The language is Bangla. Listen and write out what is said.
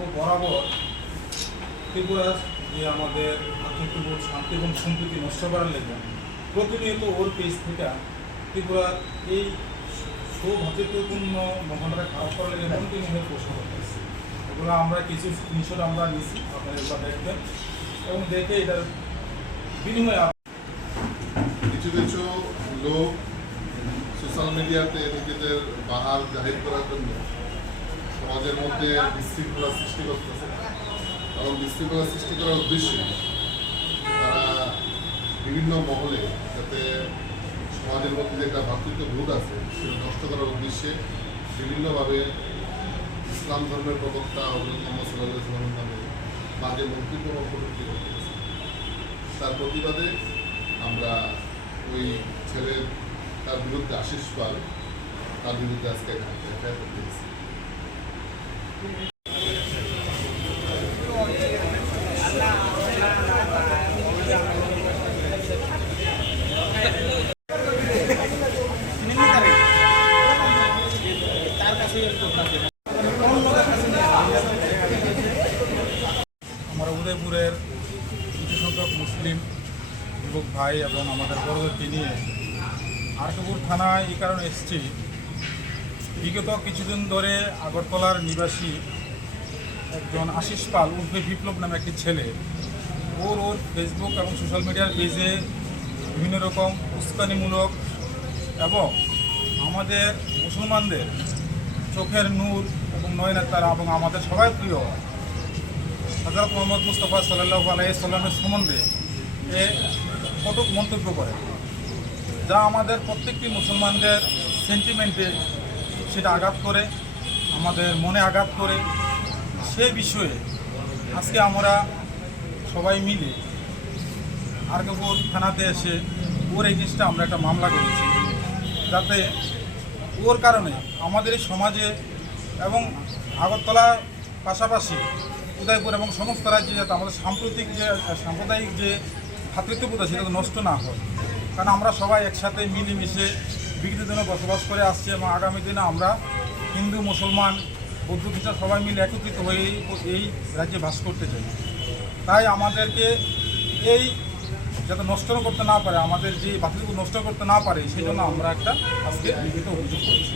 ও বরাবর ত্রিপুরা যে আমাদের ভ্রাতৃত্ববোধ শান্তি এবং সম্প্রীতি নষ্ট করার লেগে প্রতিনিয়ত ওর পেজ থেকে ত্রিপুরার এই সৌভ্রাতৃত্বপূর্ণ মহানটা খারাপ করার লেগে কন্টিনিউ প্রশ্ন করতেছি। এগুলো আমরা কিছু স্ক্রিনশট আমরা নিয়েছি, আপনারা এগুলো দেখবেন এবং দেখে এটার বিনিময়ে কিছু কিছু লোক সোশ্যাল মিডিয়াতে নিজেদের বাহার জাহির করার জন্য সমাজের মধ্যে বিশৃঙ্খলা সৃষ্টি করতেছে এবং বিশৃঙ্খলা সৃষ্টি করার উদ্দেশ্যে তারা বিভিন্ন মহলে যাতে সমাজের মধ্যে যে একটা ভ্রাতৃত্ববোধ আছে সেটা নষ্ট করার উদ্দেশ্যে বিভিন্নভাবে ইসলাম ধর্মের প্রবক্তা হজরত মুহাম্মদ সাল্লাল্লাহু আলাইহি ওয়াসাল্লামের নামে বাজে মন্তব্য এবং কটূক্তি করতেছে। তার প্রতিবাদে আমরা ওই ছেলের তার বিরুদ্ধে আশিস পাল তার বিরুদ্ধে আজকে এফআইআর করতে গেছি। আমরা উদয়পুরের কিছু সংখ্যক মুসলিম যুবক ভাই এবং আমাদের বড়দেরকে নিয়ে আরকাপুর থানায় এই কারণে এসেছি। বিগত কিছুদিন ধরে আগরতলার নিবাসী একজন আশিস পাল উর্ফে বিপ্লব নামে একটি ছেলে ওর ফেসবুক এবং সোশ্যাল মিডিয়ার পেজে বিভিন্ন রকম উস্কানিমূলক এবং আমাদের মুসলমানদের চোখের নূর এবং নয়নের তারা এবং আমাদের সবাই প্রিয় হযরত মুহাম্মদ মুস্তাফা সাল্লাল্লাহু আলাইহি সাল্লামের সম্বন্ধে এ কটূক মন্তব্য করে, যা আমাদের প্রত্যেকটি মুসলমানদের সেন্টিমেন্টে সেটা আঘাত করে, আমাদের মনে আঘাত করে। সে বিষয়ে আজকে আমরা সবাই মিলে আরকাপুর থানাতে এসে ওর এগেইনস্টে আমরা একটা মামলা করেছি, যাতে ওর কারণে আমাদের এই সমাজে এবং আগরতলা পাশাপাশি উদয়পুর এবং সমস্ত রাজ্যে যাতে আমাদের সাম্প্রদায়িক যে ভ্রাতৃত্ববোধ সেটা নষ্ট না হয়। কারণ আমরা সবাই একসাথে মিলেমিশে বিগত দিনে বসবাস করে আসছি এবং আগামী দিনে আমরা হিন্দু মুসলমান বৌদ্ধ খ্রিস্টান সবাই মিলে একত্রিত হয়ে এই রাজ্যে বাস করতে চাই। তাই আমাদেরকে এই যাতে নষ্ট করতে না পারে, আমাদের যে ভ্রাতৃত্ববোধ নষ্ট করতে না পারে, সেই জন্য আমরা একটা আজকে লিখিত অভিযোগ করেছি।